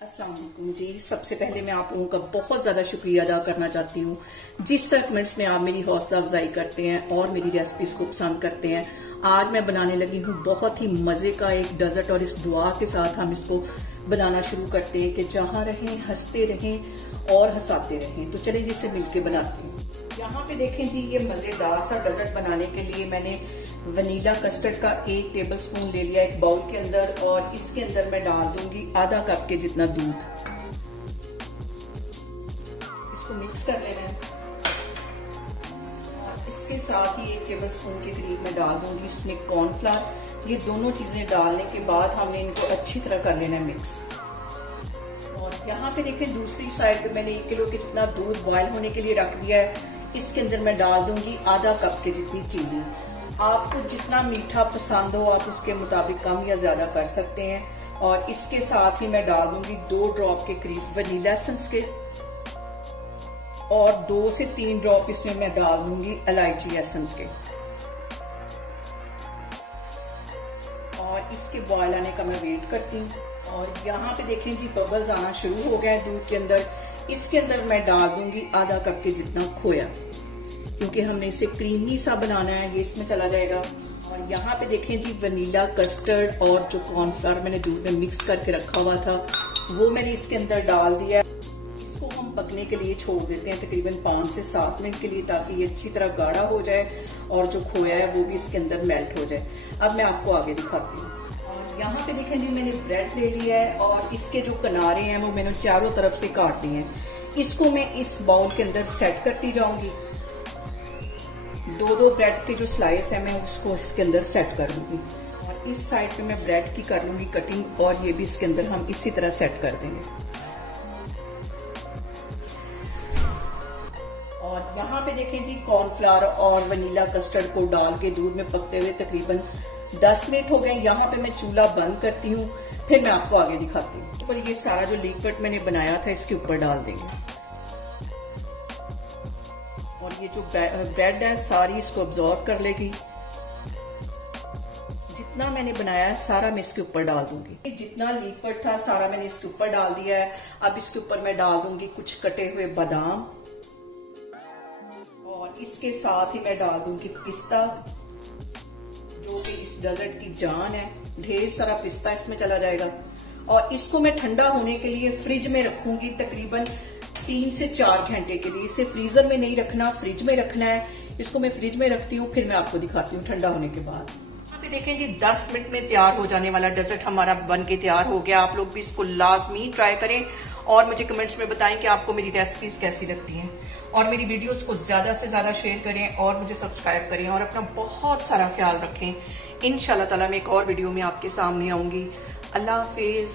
अस्सलाम वालेकुम जी। सबसे पहले मैं आप लोगों का बहुत ज़्यादा शुक्रिया अदा करना चाहती हूँ। जिस तरह कमेंट्स में आप मेरी हौसला अफजाई करते हैं और मेरी रेसिपीज को पसंद करते हैं। आज मैं बनाने लगी हूँ बहुत ही मज़े का एक डेजर्ट और इस दुआ के साथ हम इसको बनाना शुरू करते हैं कि जहाँ रहें हंसते रहें और हंसाते रहें। तो चलिए जिससे मिलके बनाते हैं। यहाँ पे देखें जी, ये मज़ेदार सा डेजर्ट बनाने के लिए मैंने वनीला कस्टर्ड का 1 टेबलस्पून ले लिया एक बाउल के अंदर, और इसके अंदर मैं डाल दूंगी आधा कप के जितना दूध। इसको मिक्स कर लेना है और इसके साथ ही 1 टेबलस्पून के करीब मैं डाल दूंगी इसमें कॉर्नफ्लावर। ये दोनों चीजें डालने के बाद हमने इनको अच्छी तरह कर लेना है मिक्स। और यहाँ पे देखें दूसरी साइड पे मैंने 1 किलो के जितना दूध बॉयल होने के लिए रख दिया है। इसके अंदर मैं डाल दूंगी आधा कप के जितनी चीनी। आपको जितना मीठा पसंद हो आप उसके मुताबिक कम या ज्यादा कर सकते हैं। और इसके साथ ही मैं डाल दूंगी 2 ड्रॉप के करीब वनीला एसेंस के, और 2 से 3 ड्रॉप इसमें मैं डाल दूंगी इलायची एसेंस के। और इसके बॉयल आने का मैं वेट करती हूँ। और यहाँ पे देखें जी, बबल्स आना शुरू हो गया है दूध के अंदर। इसके अंदर मैं डाल दूंगी आधा कप के जितना खोया, क्योंकि हमने इसे क्रीमी सा बनाना है, ये इसमें चला जाएगा। और यहाँ पे देखें जी, वनीला कस्टर्ड और जो कॉर्नफ्लावर मैंने दूध में मिक्स करके रखा हुआ था वो मैंने इसके अंदर डाल दिया। इसको हम पकने के लिए छोड़ देते हैं तकरीबन 5 से 7 मिनट के लिए, ताकि ये अच्छी तरह गाढ़ा हो जाए और जो खोया है वो भी इसके अंदर मेल्ट हो जाए। अब मैं आपको आगे दिखाती हूँ। और यहाँ पे देखें जी, मैंने ब्रेड ले लिया है और इसके जो किनारे हैं वो मैंने चारों तरफ से काट दिए हैं। इसको मैं इस बाउल के अंदर सेट करती जाऊंगी। 2-2 ब्रेड के जो स्लाइस है मैं उसको इसके अंदर सेट कर लूंगी। और इस साइड पे मैं ब्रेड की कर लूंगी कटिंग, और ये भी इसके अंदर हम इसी तरह सेट कर देंगे। और यहाँ पे देखें जी, कॉर्नफ्लावर और वनीला कस्टर्ड को डाल के दूध में पकते हुए तकरीबन 10 मिनट हो गए। यहाँ पे मैं चूल्हा बंद करती हूँ, फिर मैं आपको आगे दिखाती हूँ। और ये सारा जो लिक्विड मैंने बनाया था इसके ऊपर डाल देंगे। और ये जो ब्रेड है सारी इसको अब्जॉर्ब कर लेगी। जितना मैंने बनाया है सारा मैं इसके ऊपर डाल दूंगी। जितना लिक्विड था सारा मैंने इसके ऊपर डाल दिया है। अब इसके ऊपर मैं डाल दूंगी कुछ कटे हुए बादाम, और इसके साथ ही मैं डाल दूंगी पिस्ता, जो कि इस डेजर्ट की जान है। ढेर सारा पिस्ता इसमें चला जाएगा। और इसको मैं ठंडा होने के लिए फ्रिज में रखूंगी तकरीबन 3 से 4 घंटे के लिए। इसे फ्रीजर में नहीं रखना, फ्रिज में रखना है। इसको मैं फ्रिज में रखती हूँ, फिर मैं आपको दिखाती हूँ ठंडा होने के बाद। यहाँ पे देखें जी, 10 मिनट में तैयार हो जाने वाला डेजर्ट हमारा बन के तैयार हो गया। आप लोग भी इसको लाजमी ट्राई करें और मुझे कमेंट्स में बताएं कि आपको मेरी रेसिपीज कैसी लगती हैं। और मेरी वीडियोस को ज्यादा से ज्यादा शेयर करें और मुझे सब्सक्राइब करें, और अपना बहुत सारा ख्याल रखें। इंशाल्लाह ताला मैं एक और वीडियो में आपके सामने आऊंगी। अल्लाह हाफिज।